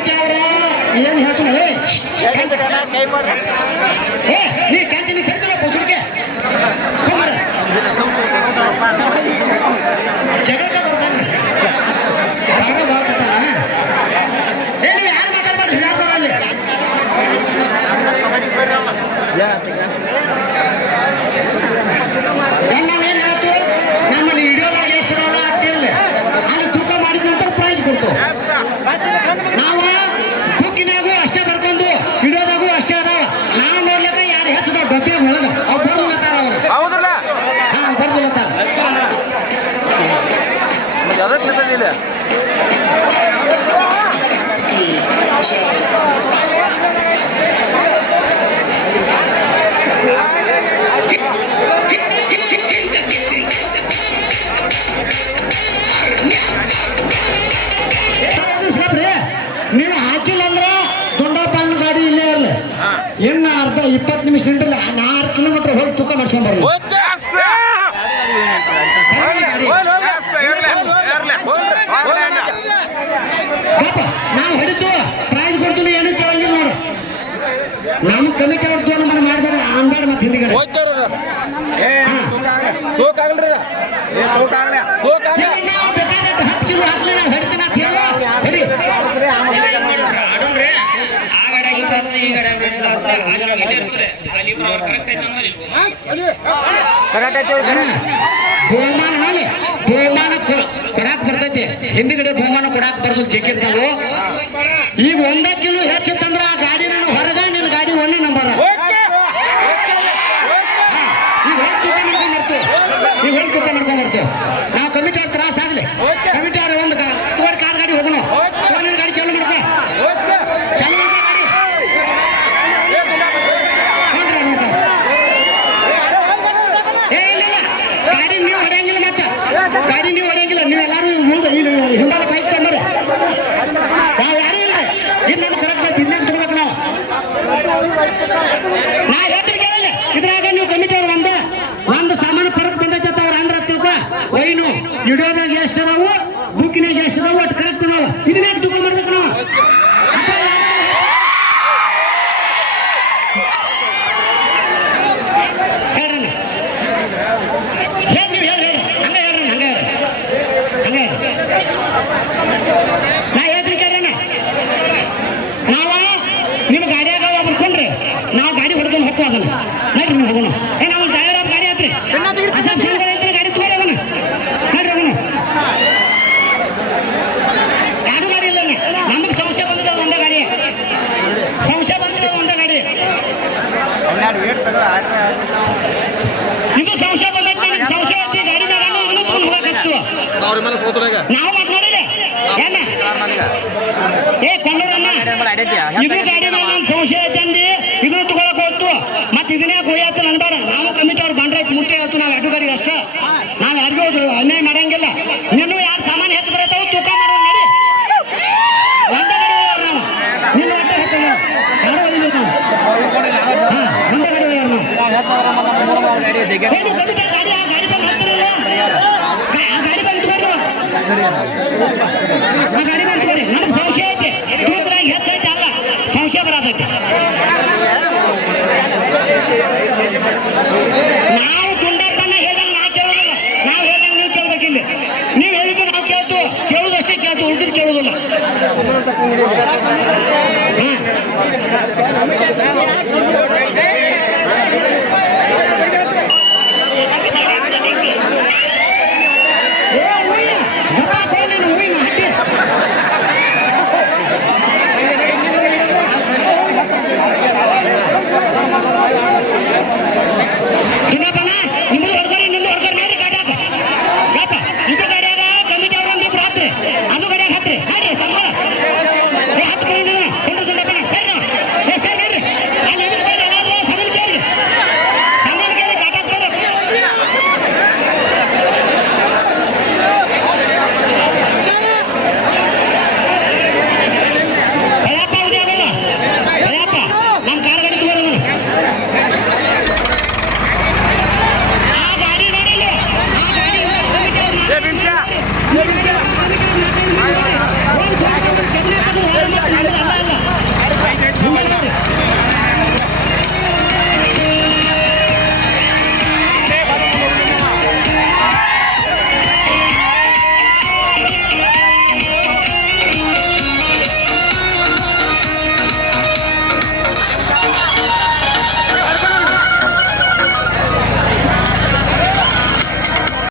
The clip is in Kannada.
ಕಮಿಟಿ ಅವರ ಏನು ಹೇಳ್ತೀನಿ ನೀ ಟೆನ್ಷನ್ ಸರ್ಕಲ್ಲ ಬುಸುಡಿಗೆ ಜಗಕ್ಕೆ ಬರ್ತಾನೆ ಯಾರೋ ಬರ್ತಾನ ಏ ನೀವು ಯಾರು ಮಾತಾಡ್ಬಾರ್ದು ಹಿರಿಯರಲ್ಲಿ ನಾವೇನು ಹೇಳ್ತು ನಮ್ಮಲ್ಲಿ ಹಿಡಿಯೋದಾಗ ಎಷ್ಟು ರೋಗ ಆಗ್ತಿರಲಿಲ್ಲ ಅಲ್ಲಿ ತೂಕ ಮಾಡಿದ ನಂತರ ಪ್ರೈಸ್ ಕೊಡ್ತು ನಾವು ಬುಕ್ಕಿನಾಗೂ ಅಷ್ಟೇ ಬರ್ಕೊಂಡು ಹಿಡಿಯೋದಾಗೂ ಅಷ್ಟೇ ಅದಾವ ನಾವು ನೋಡ್ಲಿಕ್ಕೆ ಯಾರು ಹೆಚ್ಚದ ಡಬ್ಬೆ ಒಳಗ ಅವ್ರು ಬರ್ದುಲತ್ತಾರ ಅವರು ಹೌದಲ್ಲ ಹಾಂ ಬರ್ದುಲತ್ತಾರ ನೀವು ಹಾಕಿಲ್ಲ ಅಂದ್ರೆ ದೊಡ್ಡಪ್ಪನ ಗಾಡಿ ಇಲ್ಲೇ ಇರಲ್ಲ ಇನ್ನು ಅರ್ಧ 20 ನಿಮಿಷ ನಿಂತಿಲ್ಲ 6 ಕಿಲೋಮೀಟರ್ ಹೋಗಿ ತೂಕ ಮಾಡ್ಸ್ಕೊಂಡ್ ಬರ್ರಿ ನಾವು ಹಿಡಿತು ಪ್ರೈಸ್ ಕೊಡ್ತೀನಿ ಏನು ಕೇಳಂಗಿಲ್ಲ ನೋಡು ನಮ್ಮ ಕಮಿಟಿ ಅವ್ರ ತೋನ ಮಾಡ್ಬೇಡ ಅನ್ಬೇಡ ಮತ್ತೆ ಹಿಂದಿಗಡೆ ಬೇಕಾದಟ್ಟು 10 ಕಿಲೋ ಹಾಕ್ಲಿ ನಾವು ಹಿಡಿತೀನಿ ಅಂತ ಹೇಳಿ ಬಹುಮಾನ ಕೊಡಾಕ್ ಬರ್ತೈತಿ ಹಿಂದಿಗಡೆ ಬಹುಮಾನ ಕೊಡಾಕ್ ಬರ್ದು ಜಗ್ಗಿರ್ತಾವು ಈಗ 1 ಕಿಲೋ ಹೆಚ್ಚು ತಂದ್ರ ಆ ಗಾಡಿ ನಾನು ಹೊರಗ ನಿನ್ನ ಗಾಡಿ 1 ನಂಬರ್ ಈಗ ಹೊರಗೆ ತೂಕ ಮಾಡ್ಕೊಂಡ್ ಬರ್ತೇವೆ ನಾವು ಕಮಿಟಿ ಅವ್ರ ತ್ರಾಸ ಆಗ್ಲಿ ಕಮಿಟಿ ಅವ್ರ ಒಂದು ಕಾರ್ ಗಾಡಿ ಹೋಗೋಣ ಗಾಡಿ ಚಾಲು ಮಾಡ್ಕೊ ಚಾಲು ಮಾಡ್ಕೊ ಗಾಡಿ ನೀವು ಹೊಡೆಯಂಗಿಲ್ಲ ಮತ್ತೆ ಗಾಡಿ ನೀವು ಹೊಡೆಯಂಗಿಲ್ಲ ನೀವೆಲ್ಲರೂ ಮುಂದೆ ಹಿಂಬಾಲ ಬೈಕ್ ತಂದ್ರೆ ನಾವು ಯಾರೂ ಇಲ್ಲ ಇನ್ನು ನಮ್ಗೆ ಕರೆಕ್ಟ್ ಬೇಕು ಇನ್ನೇನು ತಗೋಬೇಕು ನಾ ಹೇಳ್ತೀನಿ ಕೇಳಿಲ್ಲ ಇದ್ರಾಗ ನೀವು ಕಮಿಟಿ ಅವ್ರು ಒಂದು ಸಾಮಾನ್ಯ ಫರಕ್ ಬಂದೈತೆ ಅವ್ರು ಅಂದ್ರೆ ತಿಳ್ಕ ವೈನು ಹಿಡಿಯೋದಾಗ ಎಷ್ಟು ಅದಾವು ಬುಕ್ಕಿನಾಗ ಎಷ್ಟು ಅದಾವು ಒಟ್ಟು ಕರೆಕ್ಟ್ ನಾವು ಇದನ್ನ ತೂಕ ಮಾಡ್ಬೇಕು ನಾವು ಹೇಳ್ರಣ್ಣ ಹೇಳಿ ನೀವು ಹೇಳಿ ಹಂಗೆ ಹೇಳ್ರಣ್ಣ ಹಂಗೆ ನಾ ಹೇಳ್ತೀನಿ ಕೇಳ್ರಣ್ಣ ನಾವು ನಿಮ್ಮ ಗಾಡಿಯಾಗ ಬರ್ಕೊಂಡ್ರಿ ನಾವು ಗಾಡಿ ಹೊಡೆದನ್ನು ಹೊಕ್ಕು ಅದನ್ನ ನೋಡ್ರಿ ನೀವು ಹೋಗೋಣ ಏ ನಾವು ಡ್ರೈವರ್ ಆಫ್ ಗಾಡಿ ಆತ್ರಿ ಐತ್ರಿ ಗಾಡಿ ತೋರಿ ಅದನ್ನ ನೋಡ್ರಿ ಅದನ್ನ ಯಾರು ಗಾಡಿ ಇಲ್ಲ ನಮಗೆ ಸಮಸ್ಯೆ ಬಂದಿದೆ ಒಂದೇ ಗಾಡಿ ಸಮಸ್ಯೆ ಬಂದಿದೆ ಒಂದೇ ಗಾಡಿ ಇದು ಸಂಶಯ ಬಂದೈತಿ ಸಂಶಯ ಐತಿ ಗಾಡಿ ಮ್ಯಾಗ ಇದನ್ನು ತಗೊಂಡು ಹೋಗಕ್ಕಿತ್ತು ನಾವು ಮಾತನಾಡಿದೆ ಏನ ಏ ಕೊಂಡರನ್ನ ಇದು ಗಾಡಿ ಮೇಲೆ ನನ್ನ ಸಂಶಯ ಚಂದಿ ಇದನ್ನು ತಗೊಳಕ್ ಹೋಗ್ತು ಮತ್ತೆ ಇದನ್ನೇ ಹೋಯ್ತು ಅನ್ಬಾರ ನಾವು ಕಮಿಟಿ ಅವ್ರು ಬಂಡ್ರಾಯ್ತು ಮುಟ್ಟಿ ಆಯ್ತು ನಾವು ಎರಡು ಗಾಡಿ ಅಷ್ಟೇ ನಾವು ಯಾರಿಗೂ ಅನ್ಯಾಯ ಮಾಡಂಗಿಲ್ಲ ನೀನು ಯಾರು ಸಾಮಾನು ಹೆಚ್ಚು ಬರತ್ತಾವ ತೂಕ ಮಾಡೋ ನಡಿ ಒಂದೇ ಗಾಡಿ ಹೋಗ್ಯಾರ ನಾವು ನಿನ್ನ ಒಟ್ಟೆ ಹೆಚ್ಚು ಯಾರು ಹೋಗಿಲ್ಲ ನಾವು ಒಂದೇ ಗಾಡಿ ಹೋಗ್ಯಾರ ನಾವು ಏನು ಕಮಿಟಿ ಗಾಡಿ ಆ ಗಾಡಿ ಬಂದು ಹತ್ತಿರಲ್ಲ ಆ ಗಾಡಿ ಬಂದು ಬರ್ರಿ ಆ ಗಾಡಿ ಬಂದು ಬರ್ರಿ ನಮ್ಗೆ ಸಂಶಯ ಐತಿ ತೂಕದಾಗ ಹೆಚ್ಚೈತೆ ಅಲ್ಲ ಸಂಶಯ ಬರತೈತಿ ನಾವು ಗುಂಡಪ್ಪನ ಹೇಳ್ದಂಗೆ ನಾ ಕೇಳೋದಿಲ್ಲ ನಾವು ಹೇಳ್ದಂಗೆ ನೀವು ಕೇಳ್ಬೇಕಿಲ್ಲ ನೀವು ಹೇಳಿದ್ದು ನಾವು ಕೇಳೋದಷ್ಟೇ ಕೇಳ್ತು ಉಳಿದ್ರೆ ಕೇಳೋದಿಲ್ಲ